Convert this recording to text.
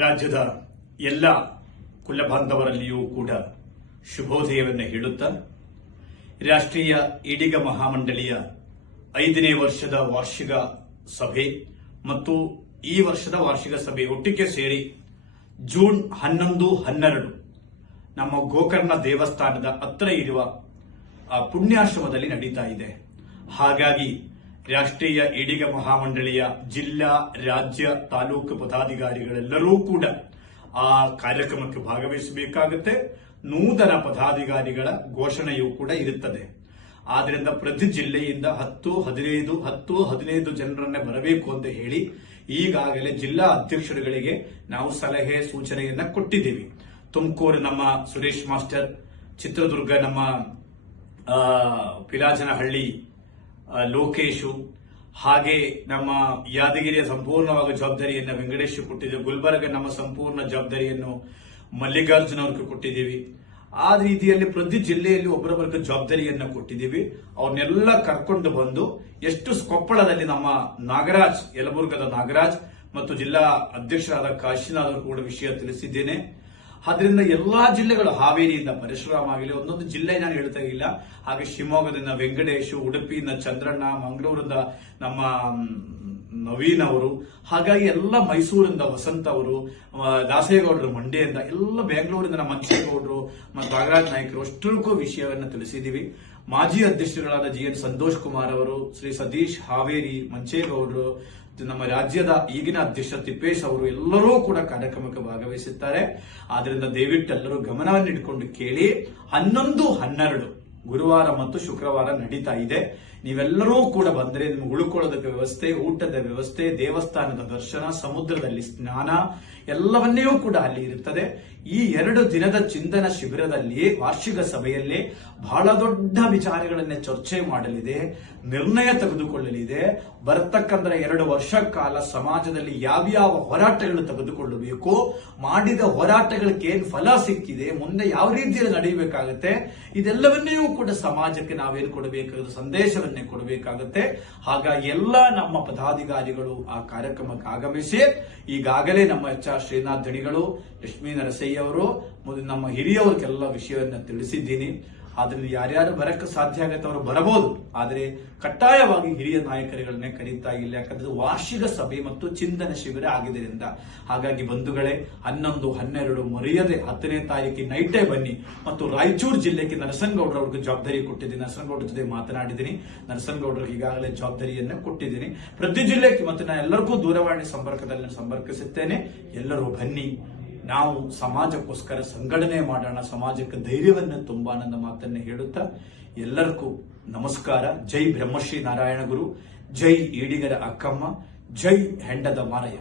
ರಾಜ್ಯದ ಎಲ್ಲ ಕುಲಬಾಂಧವರಲ್ಲಿಯೂ ಕೂಡ ಶುಭೋದಯವನ್ನು ಹೇಳುತ್ತಾ ರಾಷ್ಟ್ರೀಯ ಈಡಿಗ ಮಹಾಮಂಡಳಿಯ 5ನೇ ವರ್ಷದ ವಾರ್ಷಿಕ ಸಭೆ ಮತ್ತು ಈ ವರ್ಷದ ವಾರ್ಷಿಕ ಸಭೆ ಒಟ್ಟಿಗೆ ಸೇರಿ ಜೂನ್ 11, 12 ನಮ್ಮ ಗೋಕರ್ಣ ದೇವಸ್ಥಾನದ ಹತ್ತಿರ ಇರುವ ಪುಣ್ಯಾಶ್ರಮದಲ್ಲಿ ನಡೀತಾ ಇದೆ. ಹಾಗಾಗಿ ರಾಷ್ಟ್ರೀಯ ಈಡಿಗ ಮಹಾಮಂಡಳಿಯ ಜಿಲ್ಲಾ, ರಾಜ್ಯ, ತಾಲೂಕು ಪದಾಧಿಕಾರಿಗಳೆಲ್ಲರೂ ಕೂಡ ಆ ಕಾರ್ಯಕ್ರಮಕ್ಕೆ ಭಾಗವಹಿಸಬೇಕಾಗುತ್ತೆ. ನೂತನ ಪದಾಧಿಕಾರಿಗಳ ಘೋಷಣೆಯೂ ಕೂಡ ಇರುತ್ತದೆ. ಆದ್ದರಿಂದ ಪ್ರತಿ ಜಿಲ್ಲೆಯಿಂದ 10-15 ಜನರನ್ನೇ ಬರಬೇಕು ಅಂತ ಹೇಳಿ ಈಗಾಗಲೇ ಜಿಲ್ಲಾ ಅಧ್ಯಕ್ಷರುಗಳಿಗೆ ನಾವು ಸಲಹೆ ಸೂಚನೆಯನ್ನ ಕೊಟ್ಟಿದ್ದೇವೆ. ತುಮಕೂರು ನಮ್ಮ ಸುರೇಶ್ ಮಾಸ್ಟರ್, ಚಿತ್ರದುರ್ಗ ನಮ್ಮ ಪಿರಾಜನಹಳ್ಳಿ ಲೋಕೇಶು, ಹಾಗೆ ನಮ್ಮ ಯಾದಗಿರಿಯ ಸಂಪೂರ್ಣವಾದ ಜವಾಬ್ದಾರಿಯನ್ನು ವೆಂಕಟೇಶ್ ಕೊಟ್ಟಿದ್ದೇವೆ. ಗುಲ್ಬರ್ಗ ನಮ್ಮ ಸಂಪೂರ್ಣ ಜವಾಬ್ದಾರಿಯನ್ನು ಮಲ್ಲಿಕಾರ್ಜುನ ಅವ್ರಿಗೆ ಕೊಟ್ಟಿದ್ದೀವಿ. ಆ ರೀತಿಯಲ್ಲಿ ಪ್ರತಿ ಜಿಲ್ಲೆಯಲ್ಲಿ ಒಬ್ಬರೊಬ್ಬರಿಗೆ ಜವಾಬ್ದಾರಿಯನ್ನು ಕೊಟ್ಟಿದ್ದೀವಿ. ಅವ್ರನ್ನೆಲ್ಲ ಕರ್ಕೊಂಡು ಬಂದು ಎಷ್ಟು ಕೊಪ್ಪಳದಲ್ಲಿ ನಮ್ಮ ನಾಗರಾಜ್, ಯಲಬುರ್ಗದ ನಾಗರಾಜ್ ಮತ್ತು ಜಿಲ್ಲಾ ಅಧ್ಯಕ್ಷರಾದ ಕಾಶಿನಾಥ್ ಅವರು ಕೂಡ ವಿಷಯ ತಿಳಿಸಿದ್ದೇನೆ. ಆದ್ರಿಂದ ಎಲ್ಲಾ ಜಿಲ್ಲೆಗಳು, ಹಾವೇರಿಯಿಂದ ಪರಶುರಾಮ ಆಗಲಿ, ಒಂದೊಂದು ಜಿಲ್ಲೆ ನಾನು ಹೇಳ್ತಾ ಇಲ್ಲ. ಹಾಗೆ ಶಿವಮೊಗ್ಗದಿಂದ ವೆಂಕಟೇಶ್, ಉಡುಪಿಯಿಂದ ಚಂದ್ರಣ್ಣ, ಮಂಗಳೂರಿಂದ ನಮ್ಮ ನವೀನ್ ಅವರು, ಹಾಗಾಗಿ ಎಲ್ಲ ಮೈಸೂರಿಂದ ವಸಂತ ಅವರು, ದಾಸೇಗೌಡರು ಮಂಡ್ಯದಿಂದ, ಎಲ್ಲ ಬೆಂಗಳೂರಿಂದ ನಮ್ಮ ಮಂಚೇಗೌಡರು ಮತ್ತು ನಾಗರಾಜ್ ನಾಯ್ಕರು ಅಷ್ಟಕ್ಕೂ ವಿಷಯವನ್ನು ತಿಳಿಸಿದ್ದೀವಿ. ಮಾಜಿ ಅಧ್ಯಕ್ಷರುಗಳಾದ GN ಸಂತೋಷ್ ಕುಮಾರ್ ಅವರು, ಶ್ರೀ ಸತೀಶ್ ಹಾವೇರಿ, ಮಂಚೇಗೌಡರು, ನಮ್ಮ ರಾಜ್ಯದ ಈಗಿನ ಅಧ್ಯಕ್ಷ ತಿಪ್ಪೇಶ್ ಅವರು ಎಲ್ಲರೂ ಕೂಡ ಕಾರ್ಯಕ್ರಮಕ್ಕೆ ಭಾಗವಹಿಸುತ್ತಾರೆ. ಆದ್ರಿಂದ ದಯವಿಟ್ಟು ಎಲ್ಲರೂ ಗಮನವನ್ನು ಇಟ್ಕೊಂಡು ಕೇಳಿ. 11, 12 ಗುರುವಾರ ಮತ್ತು ಶುಕ್ರವಾರ ನಡೀತಾ ಇದೆ. ನೀವೆಲ್ಲರೂ ಕೂಡ ಬಂದರೆ ನಿಮ್ಗೆ ಉಳ್ಕೊಳ್ಳೋದಕ್ಕೆ ವ್ಯವಸ್ಥೆ, ಊಟದ ವ್ಯವಸ್ಥೆ, ದೇವಸ್ಥಾನದ ದರ್ಶನ, ಸಮುದ್ರದಲ್ಲಿ ಸ್ನಾನ ಎಲ್ಲವನ್ನೂ ಕೂಡ ಅಲ್ಲಿ ಇರುತ್ತದೆ. ಈ 2 ದಿನದ ಚಿಂತನ ಶಿಬಿರದಲ್ಲಿ, ವಾರ್ಷಿಕ ಸಭೆಯಲ್ಲಿ ಬಹಳ ದೊಡ್ಡ ವಿಚಾರಗಳನ್ನೇ ಚರ್ಚೆ ಮಾಡಲಿದೆ, ನಿರ್ಣಯ ತೆಗೆದುಕೊಳ್ಳಲಿದೆ. ಬರ್ತಕ್ಕಂಥ 2 ವರ್ಷ ಕಾಲ ಸಮಾಜದಲ್ಲಿ ಯಾವ್ಯಾವ ಹೋರಾಟಗಳು ತೆಗೆದುಕೊಳ್ಳಬೇಕು, ಮಾಡಿದ ಹೋರಾಟಗಳಿಗೆ ಏನ್ ಫಲ ಸಿಕ್ಕಿದೆ, ಮುಂದೆ ಯಾವ ರೀತಿಯಲ್ಲಿ ನಡೆಯಬೇಕಾಗುತ್ತೆ, ಇದೆಲ್ಲವನ್ನೂ ಕೂಡ ಸಮಾಜಕ್ಕೆ ನಾವೇನು ಕೊಡಬೇಕಾಗುತ್ತೆ, ಸಂದೇಶವನ್ನೇ ಕೊಡಬೇಕಾಗುತ್ತೆ. ಹಾಗಾಗಿ ಎಲ್ಲ ನಮ್ಮ ಪದಾಧಿಕಾರಿಗಳು ಆ ಕಾರ್ಯಕ್ರಮಕ್ಕೆ ಆಗಮಿಸಿ, ಈಗಾಗಲೇ ನಮ್ಮ HR ಶ್ರೀನಾಥ್ ದಣಿಗಳು, ಲಕ್ಷ್ಮೀ ನರಸಯ್ಯ ಅವರು, ನಮ್ಮ ಹಿರಿಯವರಿಗೆಲ್ಲ ವಿಷಯವನ್ನ ತಿಳಿಸಿದ್ದೀನಿ. ಆದ್ರಿಂದ ಯಾರ್ಯಾರು ಬರಕ್ಕೆ ಸಾಧ್ಯ ಆಗತ್ತೆ ಅವರು ಬರಬಹುದು, ಆದರೆ ಕಡ್ಡಾಯವಾಗಿ ಹಿರಿಯ ನಾಯಕರುಗಳನ್ನೇ ಕರೀತಾ ಇಲ್ಲ. ಯಾಕಂದ್ರೆ ವಾರ್ಷಿಕ ಸಭೆ ಮತ್ತು ಚಿಂತನ ಶಿಬಿರ ಆಗಿದ್ದರಿಂದ. ಹಾಗಾಗಿ ಬಂಧುಗಳೇ, 11, 12 ಮರೆಯದೆ 10ನೇ ತಾರೀಕಿಗೆ ನೈಟೇ ಬನ್ನಿ. ಮತ್ತು ರಾಯಚೂರು ಜಿಲ್ಲೆಗೆ ನರಸನಗೌಡರು ಅವ್ರಿಗೆ ಜವಾಬ್ದಾರಿ ಕೊಟ್ಟಿದ್ದೀನಿ. ನರಸನಗೌಡರ ಜೊತೆ ಮಾತನಾಡಿದ್ದೀನಿ. ನರಸನಗೌಡರಿಗೆ ಈಗಾಗಲೇ ಜವಾಬ್ದಾರಿಯನ್ನು ಕೊಟ್ಟಿದ್ದೀನಿ. ಪ್ರತಿ ಜಿಲ್ಲೆಗೆ ಮತ್ತು ನಾನು ಎಲ್ಲರಿಗೂ ದೂರವಾಣಿ ಸಂಪರ್ಕದಲ್ಲಿ ಸಂಪರ್ಕಿಸುತ್ತೇನೆ. ಎಲ್ಲರೂ ಬನ್ನಿ, ನಾವು ಸಮಾಜಕ್ಕೋಸ್ಕರ ಸಂಘಟನೆ ಮಾಡೋಣ, ಸಮಾಜಕ್ಕೆ ಧೈರ್ಯವನ್ನು ತುಂಬಾ ನನ್ನ ಮಾತನ್ನು ಹೇಳುತ್ತಾ ಎಲ್ಲರಿಗೂ ನಮಸ್ಕಾರ. ಜೈ ಬ್ರಹ್ಮಶ್ರೀ ನಾರಾಯಣ ಗುರು, ಜೈ ಈಡಿಗರ ಅಕ್ಕಮ್ಮ, ಜೈ ಹೆಂಡದ ಮಾರಯ್ಯ.